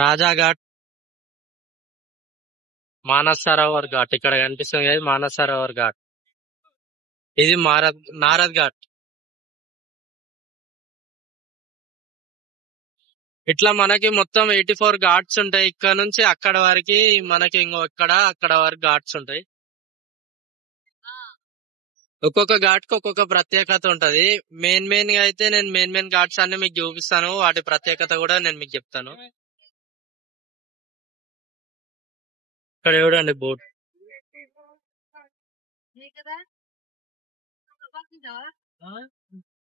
రాజాఘాట్, మానస్ సరోవర్ ఘాట్ ఇక్కడ కనిపిస్తుంది కదా, మానస్ సరోవర్ ఘాట్. ఇది నారద్ ఘాట్. ఇట్లా మనకి మొత్తం 84 ఘాట్స్ ఉంటాయి. ఇక్కడ నుంచి అక్కడ వరకు మనకి ఇంకో అక్కడ వరకు ఘాట్స్ ఉంటాయి. ఒక్కొక్క ఘాట్ కి ఒక్కొక్క ప్రత్యేకత ఉంటది. మెయిన్ గా అయితే నేను మెయిన్ ఘాట్స్ అన్ని మీకు చూపిస్తాను, వాటి ప్రత్యేకత కూడా నేను మీకు చెప్తాను. ఇక్కడ చూడండి బోట్.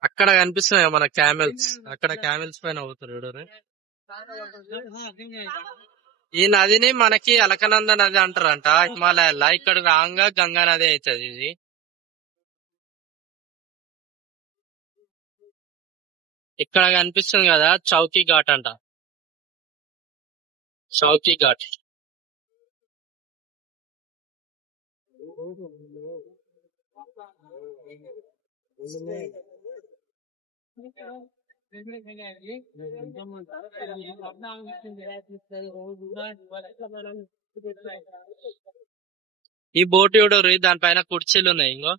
అక్కడ కనిపిస్తున్నాయి మన క్యామెల్స్, అక్కడ క్యామెల్స్ పైన అవుతారు చూడండి. ఈ నదిని మనకి అలకనంద నది అంటారంట హిమాలయాల్లో. ఇక్కడ రాంగా గంగా నది అవుతుంది ఇది. ఇక్కడ కనిపిస్తుంది కదా చౌకీ ఘాట్ అంట, చౌకీ ఘాట్. ఈ బోట్ చూడరు, దానిపైన కుర్చీలు ఉన్నాయి. ఇంకో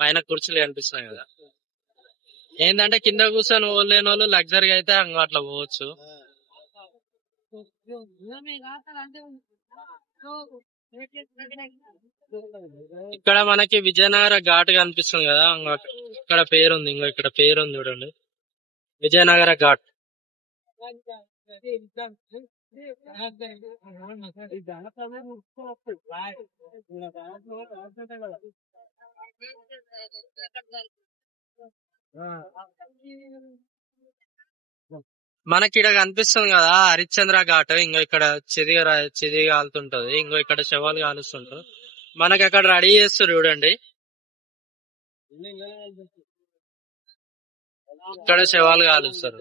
పైన కుర్చీలు కనిపిస్తున్నాయి కదా. ఏంటంటే కింద కూర్చొని పోలేని వాళ్ళు లగ్జరీగా అయితే అట్లా పోవచ్చు. ఇక్కడ మనకి విజయనగర ఘాట్ కనిపిస్తుంది కదా, ఇక్కడ పేరుంది, ఇక్కడ పేరుంది చూడండి, విజయనగర ఘాట్. మనకి ఇక్కడ కనిపిస్తుంది కదా హరిశ్చంద్ర ఘాట్. ఇక్కడ చెది కాలుతుంటది, ఇక్కడ శవాలు కాలుస్తుంటారు. మనకి అక్కడ రెడీ చేస్తారు చూడండి, ఇక్కడ శవాలు కాలుస్తారు.